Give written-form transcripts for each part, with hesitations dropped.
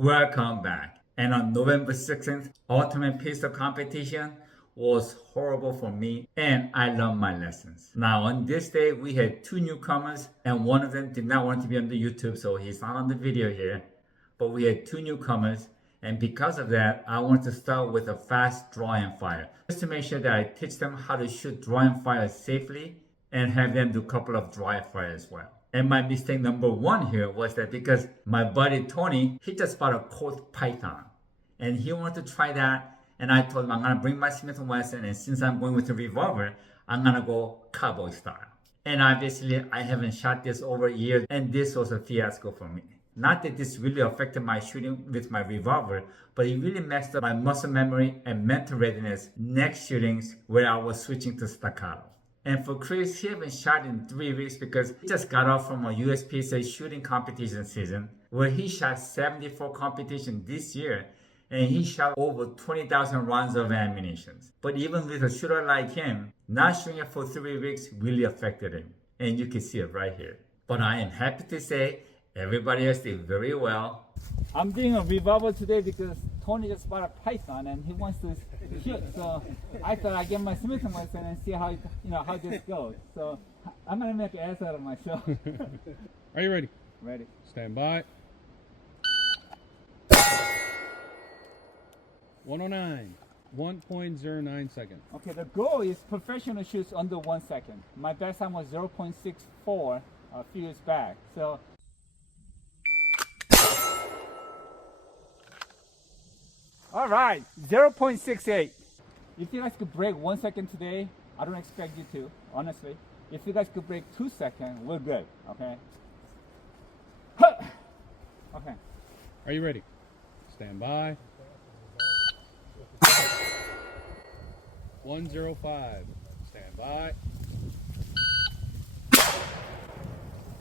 Welcome back. And on November 16th, Ultimate Pistol competition was horrible for me and I learned my lessons. Now on this day, we had two newcomers and one of them did not want to be on the YouTube, so he's not on the video here. But we had two newcomers, and because of that, I want to start with a fast draw and fire. Just to make sure that I teach them how to shoot draw and fire safely and have them do a couple of draw and fire as well. And my mistake number one here was that because my buddy Tony, he just bought a Colt Python and he wanted to try that, and I told him I'm gonna bring my Smith & Wesson, and since I'm going with the revolver, I'm gonna go cowboy style. And obviously I haven't shot this over a year, and this was a fiasco for me. Not that this really affected my shooting with my revolver, but it really messed up my muscle memory and mental readiness next shootings where I was switching to staccato. And for Chris, he hasn't shot in 3 weeks because he just got off from a USPSA shooting competition season where he shot 74 competitions this year, and he shot over 20,000 rounds of ammunition. But even with a shooter like him, not shooting it for 3 weeks really affected him. And you can see it right here. But I am happy to say everybody else did very well. I'm doing a revolver today because Tony just bought a Python and he wants to shoot. So I thought I'd get my Smith & Wesson and see how how this goes. So I'm gonna make an ass out of myself. Are you ready? Ready. Stand by. 109. 1.09 seconds. Okay, the goal is professional shoots under 1 second. My best time was 0.64 a few years back. So. All right, 0.68. If you guys could break 1 second today, I don't expect you to, honestly. If you guys could break 2 seconds, we're good, okay? Okay. Are you ready? Stand by. 105. Stand by.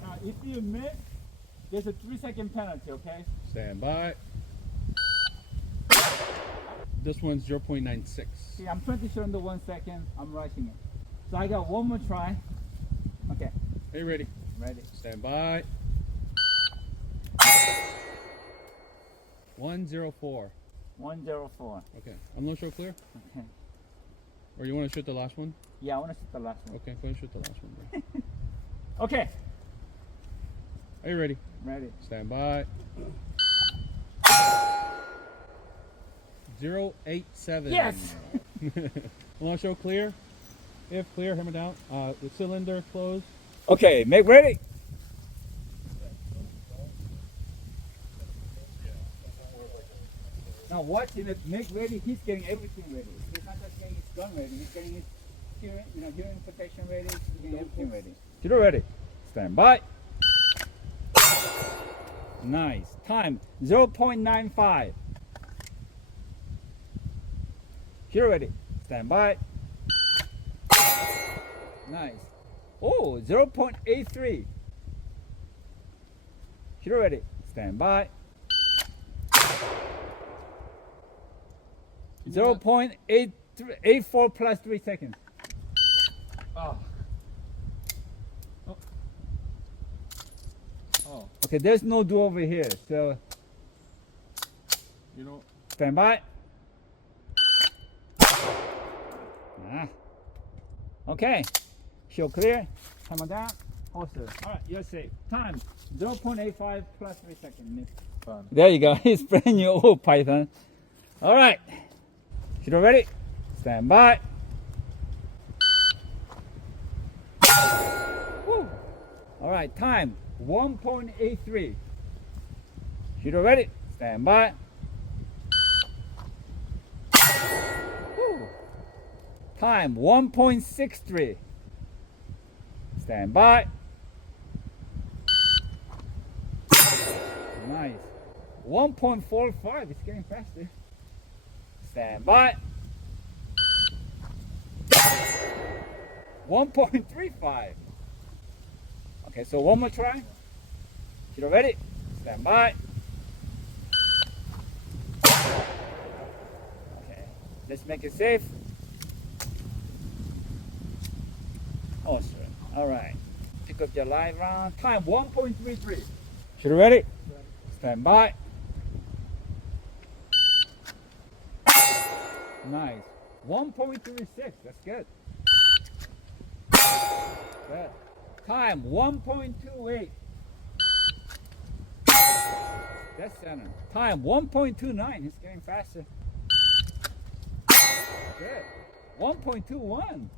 Now, if you miss, there's a 3-second penalty, okay? Stand by. This one's 0.96. See, I'm trying to shoot under 1 second. I'm rushing it. So I got one more try. Okay. Are you ready? Ready. Stand by. 104. 104. Okay. I'm gonna show clear? Okay. Or you want to shoot the last one? Yeah, I want to shoot the last one. Okay, go ahead and shoot the last one, bro. Okay. Are you ready? Ready. Stand by. 087. Yes! Want to show clear? If clear, hammer down. The cylinder closed. Okay, make ready. Now watch him, make ready, he's getting everything ready. He's not just getting his gun ready, he's getting his hearing protection ready, he's getting everything ready. Shooter ready. Stand by. Nice. Time 0.95. Shooter ready. Stand by. Nice. Oh, 0.83. Shooter ready. Stand by. 0.84 plus 3 seconds. Oh. Oh. Oh. Okay, there's no do over here, so stand by. Okay, show clear, hammer down, holster. All right, you're safe. Time 0.85 plus 3 seconds. There you go. It's brand new old Python. All right, shooter ready. Stand by. Woo. All right, time 1.83. Shooter ready. Stand by. Time 1.63. Stand by. Nice. 1.45. It's getting faster. Stand by. 1.35. Okay, so one more try. Shooter ready. Stand by. Okay, let's make it safe. Awesome. All right. Pick up your live round. Time 1.33. Shooter ready? Stand by. Nice. 1.36. That's good. Good. Time 1.28. That's center. Time 1.29. He's getting faster. Good. 1.21.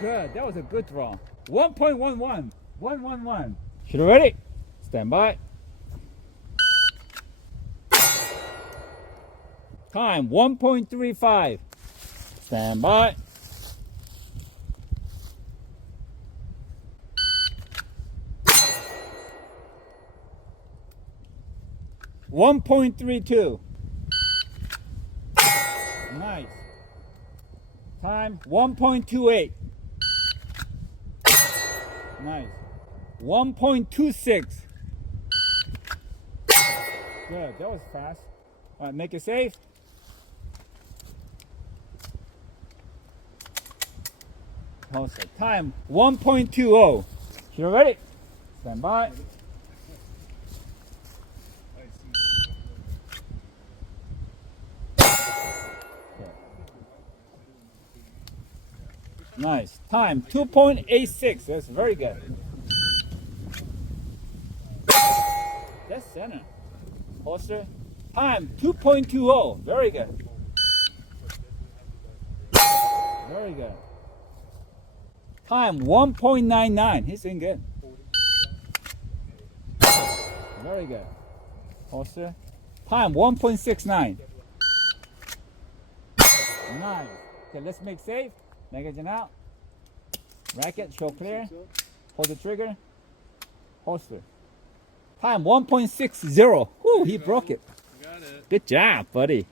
Good. That was a good draw. 1.11. 111. Shooter ready. Stand by. Time 1.35. Stand by. $1.32. Nice. Time 1.28. Nice. 1.26. Good. That was fast. All right, make it safe. Time 1.20. You ready? Stand by. Nice. Time 2.86. That's very good. That's center. Holster. Time 2.20. Very good. Very good. Time 1.99. He's doing good. Very good. Holster. Time 1.69. Nice. Okay, let's make safe. Magazine out. Racket, show clear. Hold the trigger. Holster. Time 1.60. Whoo, he broke it. Got it. Good job, buddy.